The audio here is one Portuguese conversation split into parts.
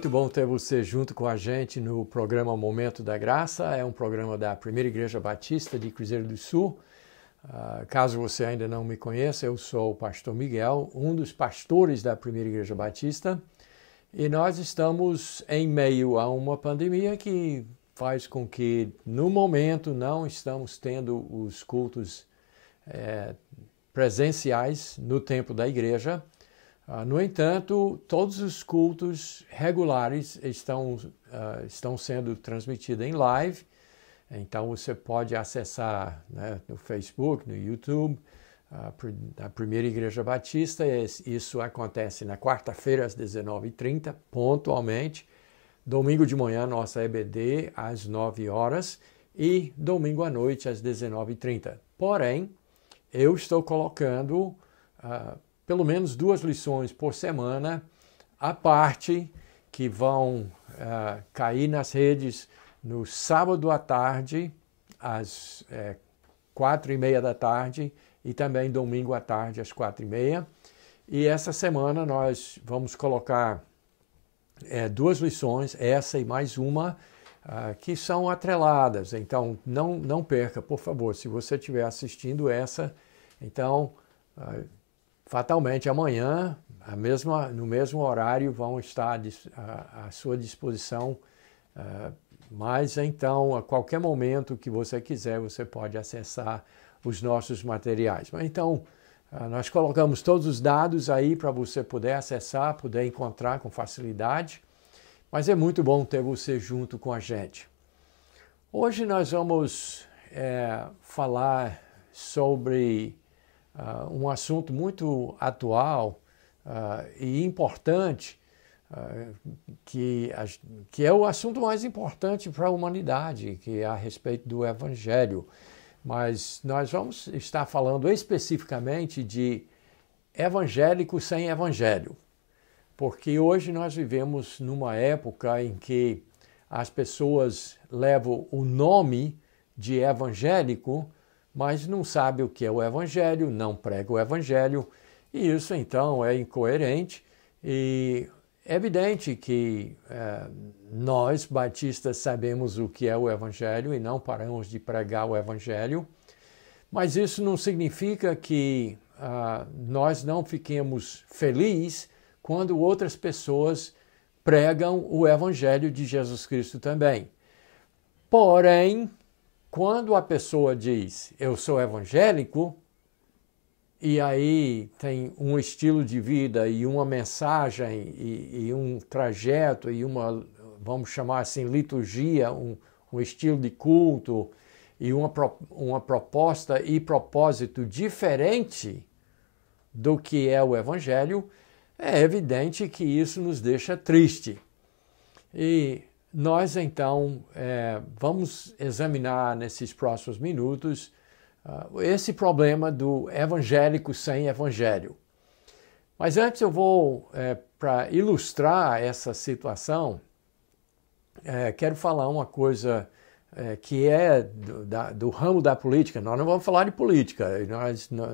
muito bom ter você junto com a gente no programa Momento da Graça. É um programa da Primeira Igreja Batista de Cruzeiro do Sul. Caso você ainda não me conheça, eu sou o pastor Miguel, um dos pastores da Primeira Igreja Batista. E nós estamos em meio a uma pandemia que faz com que, no momento, não estamos tendo os cultos presenciais no templo da igreja. No entanto, todos os cultos regulares estão sendo transmitidos em live. Então, você pode acessar, né, no Facebook, no YouTube, a Primeira Igreja Batista. Isso acontece na quarta-feira, às 19h30, pontualmente. Domingo de manhã, nossa EBD, às 9 horas. E domingo à noite, às 19h30. Porém, eu estou colocando pelo menos 2 lições por semana, à parte, que vão cair nas redes no sábado à tarde, às 4h30 da tarde, e também domingo à tarde, às 4h30. E essa semana nós vamos colocar 2 lições, essa e mais uma, que são atreladas. Então, não perca, por favor, se você estiver assistindo essa, então, fatalmente amanhã, no mesmo horário, vão estar à sua disposição. Mas então, a qualquer momento que você quiser, você pode acessar os nossos materiais. Então, nós colocamos todos os dados aí para você poder acessar, poder encontrar com facilidade. Mas é muito bom ter você junto com a gente. Hoje nós vamos falar sobre um assunto muito atual e importante, que é o assunto mais importante para a humanidade, que é a respeito do Evangelho. Mas nós vamos estar falando especificamente de evangélico sem evangelho, porque hoje nós vivemos numa época em que as pessoas levam o nome de evangélico, mas não sabem o que é o Evangelho, não pregam o Evangelho, e isso então é incoerente. E é evidente que nós, batistas, sabemos o que é o Evangelho e não paramos de pregar o Evangelho, mas isso não significa que nós não fiquemos felizes quando outras pessoas pregam o Evangelho de Jesus Cristo também. Porém, quando a pessoa diz, eu sou evangélico, e aí tem um estilo de vida e uma mensagem e um trajeto e uma, vamos chamar assim, liturgia, um estilo de culto e uma proposta e propósito diferente do que é o Evangelho, é evidente que isso nos deixa triste. E nós, então, vamos examinar nesses próximos minutos esse problema do evangélico sem evangelho. Mas antes eu vou, para ilustrar essa situação, quero falar uma coisa que é do ramo da política. Nós não vamos falar de política,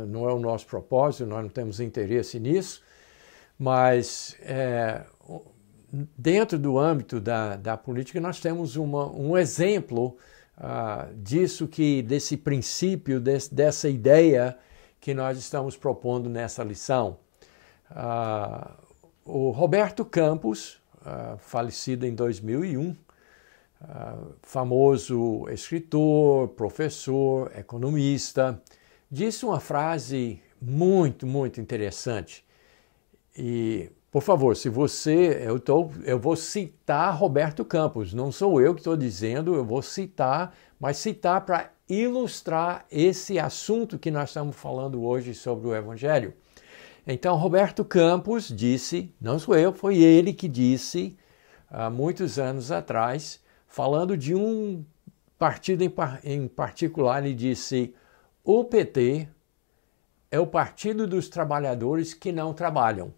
não é o nosso propósito, nós não temos interesse nisso, mas dentro do âmbito da política, nós temos um exemplo disso, desse princípio, dessa ideia que nós estamos propondo nessa lição. O Roberto Campos, falecido em 2001, famoso escritor, professor, economista, disse uma frase muito, muito interessante. E, por favor, se você... Eu vou citar Roberto Campos, não sou eu que estou dizendo, eu vou citar, mas citar para ilustrar esse assunto que nós estamos falando hoje sobre o Evangelho. Então, Roberto Campos disse, não sou eu, foi ele que disse, há muitos anos atrás, falando de um partido em particular, ele disse, o PT é o Partido dos Trabalhadores que não trabalham,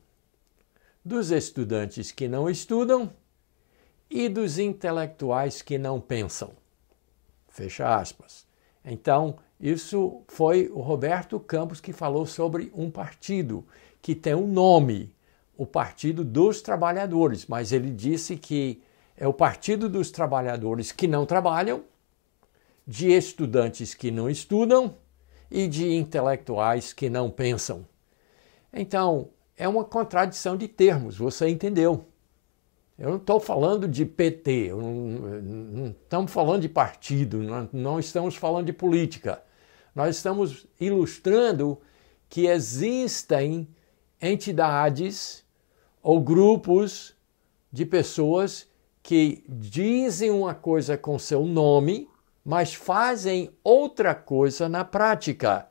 dos estudantes que não estudam e dos intelectuais que não pensam. Fecha aspas. Então, isso foi o Roberto Campos que falou sobre um partido que tem um nome, o Partido dos Trabalhadores, mas ele disse que é o Partido dos Trabalhadores que não trabalham, de estudantes que não estudam e de intelectuais que não pensam. Então, é uma contradição de termos, você entendeu? Eu não estou falando de PT, não estamos falando de partido, não estamos falando de política. Nós estamos ilustrando que existem entidades ou grupos de pessoas que dizem uma coisa com seu nome, mas fazem outra coisa na prática.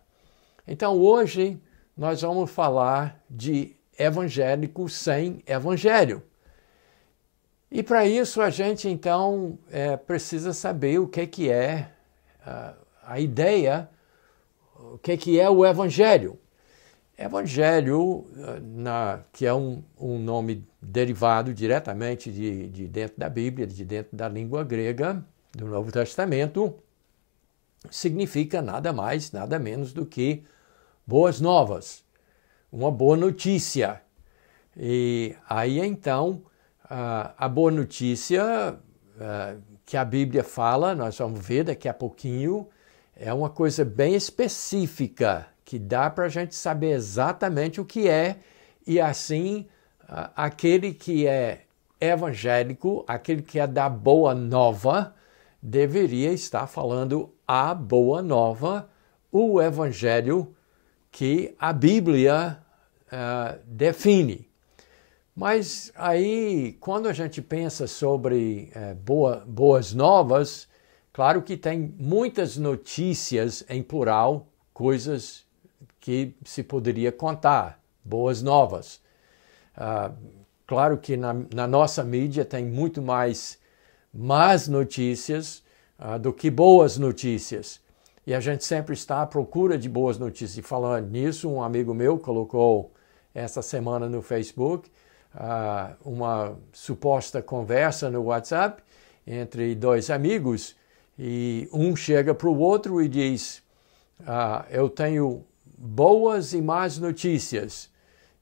Então, hoje, nós vamos falar de evangélico sem evangelho. E para isso, a gente, então, precisa saber o que é a ideia, o que é o evangelho. Evangelho, que é um nome derivado diretamente de dentro da Bíblia, de dentro da língua grega do Novo Testamento, significa nada mais, nada menos do que boas novas, uma boa notícia. E aí, então, a boa notícia que a Bíblia fala, nós vamos ver daqui a pouquinho, é uma coisa bem específica, que dá para a gente saber exatamente o que é, e assim, aquele que é evangélico, aquele que é da boa nova, deveria estar falando a boa nova, o evangelho que a Bíblia define. Mas aí, quando a gente pensa sobre boas novas, claro que tem muitas notícias em plural, coisas que se poderia contar, boas novas. Claro que na nossa mídia tem muito mais más notícias do que boas notícias. E a gente sempre está à procura de boas notícias. E falando nisso, um amigo meu colocou essa semana no Facebook uma suposta conversa no WhatsApp entre dois amigos, e um chega para o outro e diz: eu tenho boas e más notícias.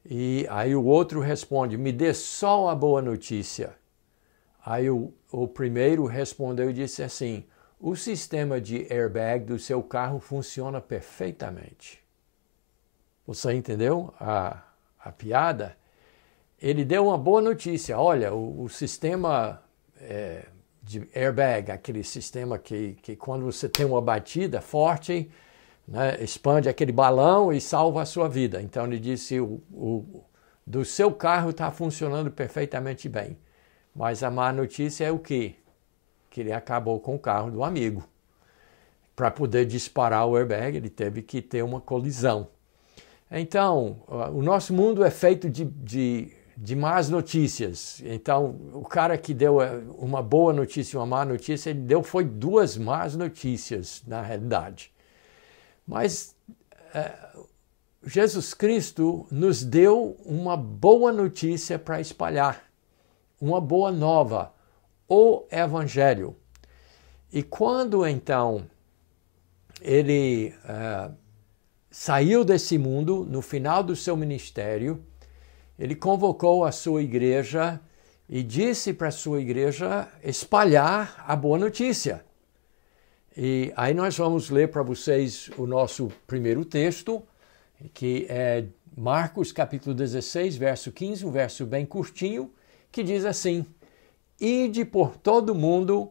E aí o outro responde: me dê só a boa notícia. Aí o primeiro respondeu e disse assim: o sistema de airbag do seu carro funciona perfeitamente. Você entendeu a piada? Ele deu uma boa notícia. Olha, o sistema de airbag, aquele sistema que quando você tem uma batida forte, né, expande aquele balão e salva a sua vida. Então ele disse: do seu carro está funcionando perfeitamente bem. Mas a má notícia é o quê? Que ele acabou com o carro do amigo. Para poder disparar o airbag, ele teve que ter uma colisão. Então, o nosso mundo é feito de más notícias. Então, o cara que deu uma boa notícia e uma má notícia, ele foi duas más notícias, na realidade. Mas Jesus Cristo nos deu uma boa notícia para espalhar, uma boa nova, o Evangelho. E quando, então, ele saiu desse mundo, no final do seu ministério, ele convocou a sua igreja e disse para a sua igreja espalhar a boa notícia. E aí nós vamos ler para vocês o nosso primeiro texto, que é Marcos capítulo 16, verso 15, um verso bem curtinho, que diz assim: ide por todo mundo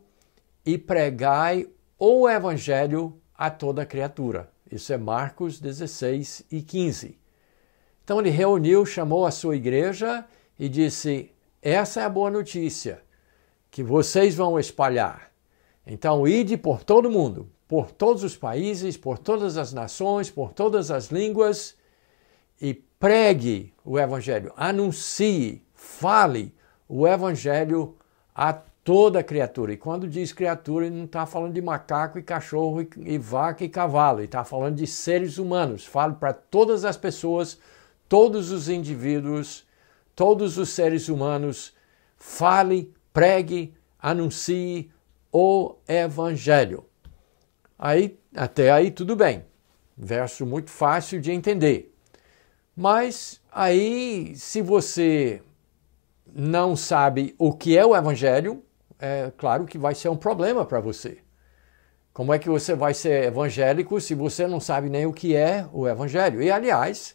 e pregai o evangelho a toda criatura. Isso é Marcos 16 e 15. Então ele reuniu, chamou a sua igreja e disse: essa é a boa notícia que vocês vão espalhar. Então ide por todo mundo, por todos os países, por todas as nações, por todas as línguas, e pregue o evangelho, anuncie, fale o evangelho a toda criatura. E quando diz criatura, ele não está falando de macaco e cachorro e vaca e cavalo, ele está falando de seres humanos. Fale para todas as pessoas, todos os indivíduos, todos os seres humanos. Fale, pregue, anuncie o evangelho. Até aí tudo bem. Verso muito fácil de entender. Mas Aí, se você não sabe o que é o Evangelho, é claro que vai ser um problema para você. Como é que você vai ser evangélico se você não sabe nem o que é o Evangelho? E, aliás,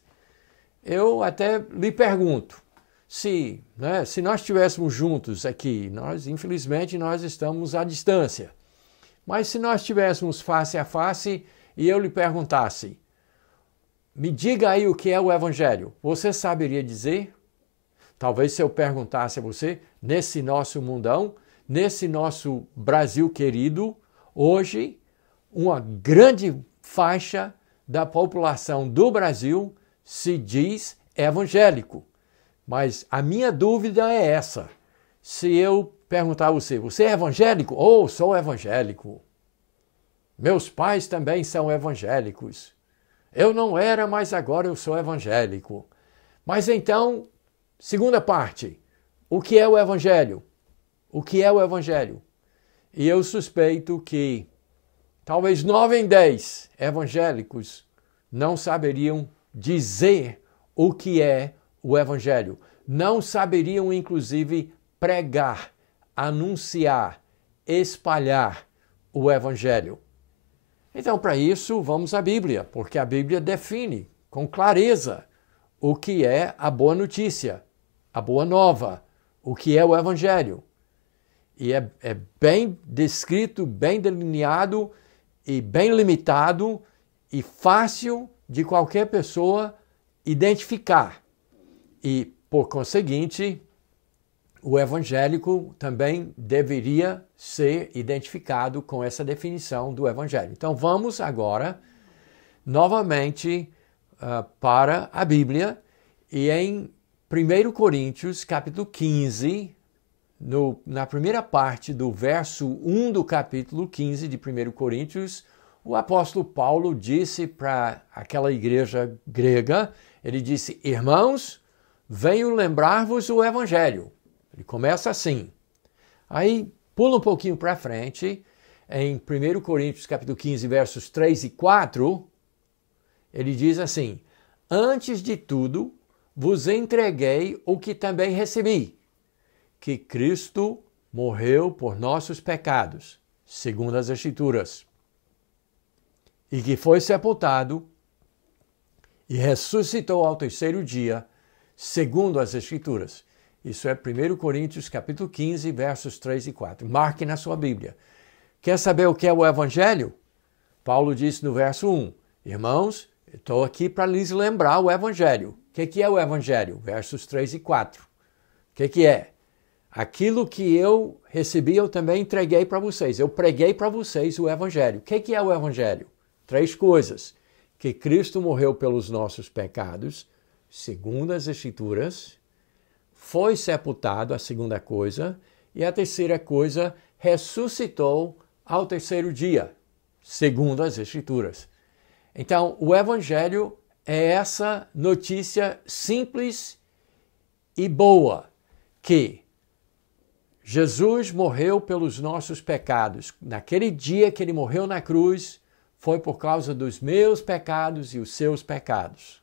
eu até lhe pergunto, se nós estivéssemos juntos aqui, infelizmente, nós estamos à distância, mas se nós estivéssemos face a face e eu lhe perguntasse, me diga aí o que é o Evangelho, você saberia dizer? Talvez se eu perguntasse a você, nesse nosso mundão, nesse nosso Brasil querido, hoje, uma grande faixa da população do Brasil se diz evangélico. Mas a minha dúvida é essa. Se eu perguntar a você, você é evangélico? Oh, sou evangélico. Meus pais também são evangélicos. Eu não era, mas agora eu sou evangélico. Mas então, segunda parte, o que é o Evangelho? O que é o Evangelho? E eu suspeito que talvez 9 em 10 evangélicos não saberiam dizer o que é o Evangelho. Não saberiam, inclusive, pregar, anunciar, espalhar o Evangelho. Então, para isso, vamos à Bíblia, porque a Bíblia define com clareza o que é a boa notícia, a boa nova, o que é o Evangelho. E é bem descrito, bem delineado e bem limitado e fácil de qualquer pessoa identificar. E, por conseguinte, o evangélico também deveria ser identificado com essa definição do Evangelho. Então, vamos agora, novamente, para a Bíblia e em 1 Coríntios, capítulo 15, na primeira parte do verso 1 do capítulo 15 de 1 Coríntios, o apóstolo Paulo disse para aquela igreja grega, ele disse, irmãos, venho lembrar-vos o Evangelho. Ele começa assim. Aí, pula um pouquinho para frente, em 1 Coríntios capítulo 15, versos 3 e 4, ele diz assim, antes de tudo, vos entreguei o que também recebi, que Cristo morreu por nossos pecados, segundo as Escrituras, e que foi sepultado e ressuscitou ao terceiro dia, segundo as Escrituras. Isso é 1 Coríntios capítulo 15, versos 3 e 4. Marque na sua Bíblia. Quer saber o que é o Evangelho? Paulo disse no verso 1, irmãos, estou aqui para lhes lembrar o Evangelho. O que é o Evangelho? Versos 3 e 4. O que é? Aquilo que eu recebi, eu também entreguei para vocês. Eu preguei para vocês o Evangelho. O que é o Evangelho? 3 coisas. Que Cristo morreu pelos nossos pecados, segundo as Escrituras, foi sepultado, a segunda coisa, e a terceira coisa, ressuscitou ao terceiro dia, segundo as Escrituras. Então, o Evangelho é essa notícia simples e boa, que Jesus morreu pelos nossos pecados. Naquele dia que ele morreu na cruz, foi por causa dos meus pecados e os seus pecados.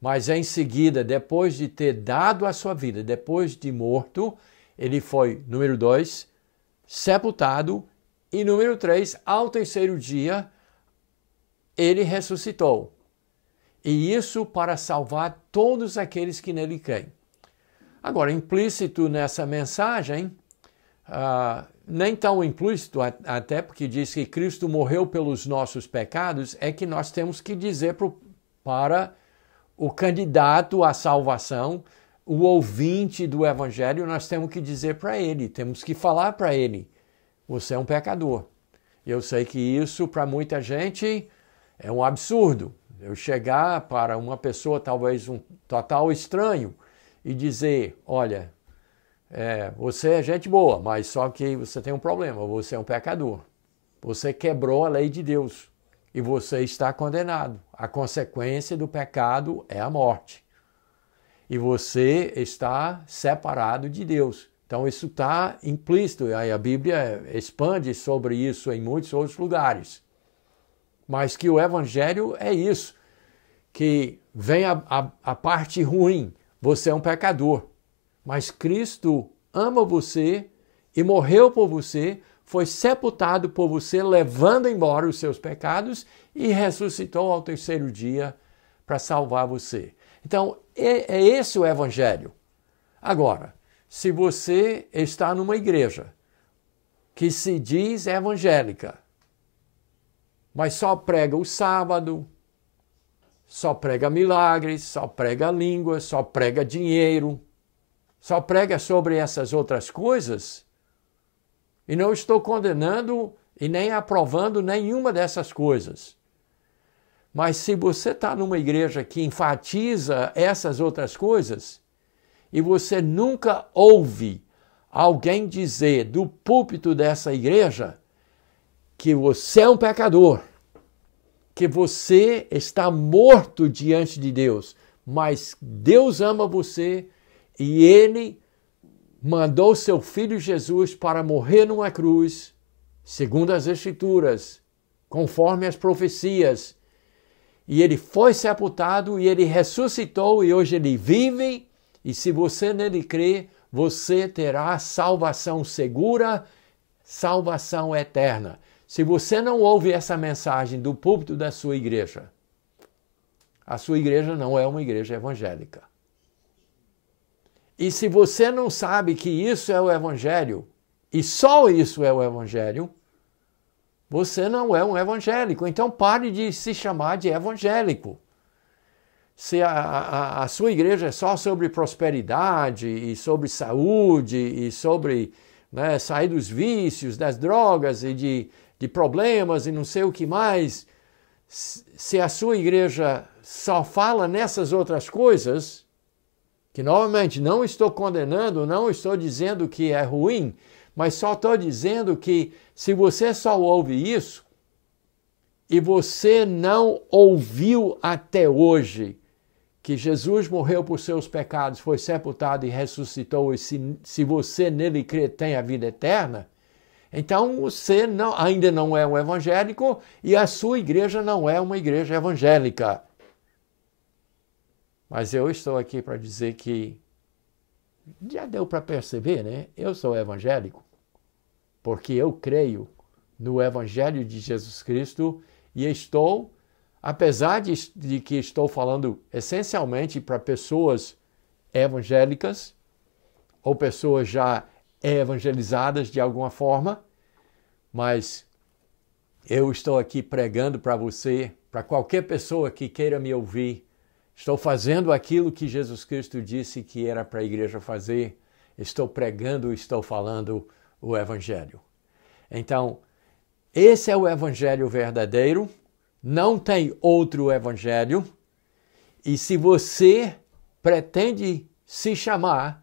Mas em seguida, depois de ter dado a sua vida, depois de morto, ele foi, número 2, sepultado, e número 3, ao terceiro dia, ele ressuscitou. E isso para salvar todos aqueles que nele creem. Agora, implícito nessa mensagem, nem tão implícito, até porque diz que Cristo morreu pelos nossos pecados, é que nós temos que dizer para o candidato à salvação, o ouvinte do Evangelho, nós temos que dizer para ele, temos que falar para ele, você é um pecador. Eu sei que isso para muita gente é um absurdo. Eu chegar para uma pessoa, talvez um total estranho, e dizer, olha, você é gente boa, mas só que você tem um problema, você é um pecador. Você quebrou a lei de Deus e você está condenado. A consequência do pecado é a morte. E você está separado de Deus. Então isso está implícito, e a Bíblia expande sobre isso em muitos outros lugares. Mas que o Evangelho é isso, que vem a parte ruim. Você é um pecador. Mas Cristo ama você e morreu por você, foi sepultado por você, levando embora os seus pecados e ressuscitou ao terceiro dia para salvar você. Então, é esse o Evangelho. Agora, se você está numa igreja que se diz evangélica, mas só prega o sábado, só prega milagres, só prega línguas, só prega dinheiro, só prega sobre essas outras coisas, e não estou condenando e nem aprovando nenhuma dessas coisas. Mas se você está numa igreja que enfatiza essas outras coisas, e você nunca ouve alguém dizer do púlpito dessa igreja que você é um pecador, que você está morto diante de Deus, mas Deus ama você e Ele mandou seu Filho Jesus para morrer numa cruz, segundo as Escrituras, conforme as profecias, e Ele foi sepultado e Ele ressuscitou e hoje Ele vive, e se você nele crê, você terá salvação segura, salvação eterna. Se você não ouve essa mensagem do púlpito da sua igreja, a sua igreja não é uma igreja evangélica. E se você não sabe que isso é o Evangelho, e só isso é o Evangelho, você não é um evangélico. Então pare de se chamar de evangélico. Se a sua igreja é só sobre prosperidade e sobre saúde e sobre sair dos vícios, das drogas e de problemas e não sei o que mais, se a sua igreja só fala nessas outras coisas, que novamente não estou condenando, não estou dizendo que é ruim, mas só estou dizendo que se você só ouve isso e você não ouviu até hoje que Jesus morreu por seus pecados, foi sepultado e ressuscitou, e se você nele crê, tem a vida eterna, então você ainda não é um evangélico e a sua igreja não é uma igreja evangélica. Mas eu estou aqui para dizer que já deu para perceber, né? Eu sou evangélico porque eu creio no Evangelho de Jesus Cristo e estou, apesar de que estou falando essencialmente para pessoas evangélicas ou pessoas já evangelizadas de alguma forma, mas eu estou aqui pregando para você, para qualquer pessoa que queira me ouvir. Estou fazendo aquilo que Jesus Cristo disse que era para a igreja fazer. Estou pregando, estou falando o Evangelho. Então, esse é o Evangelho verdadeiro. Não tem outro evangelho, e se você pretende se chamar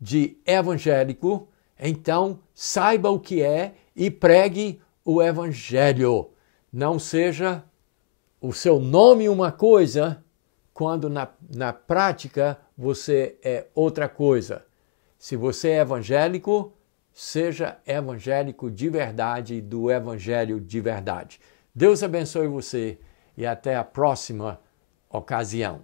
de evangélico, então saiba o que é e pregue o evangelho. Não seja o seu nome uma coisa, quando na prática você é outra coisa. Se você é evangélico, seja evangélico de verdade, do evangelho de verdade. Deus abençoe você e até a próxima ocasião.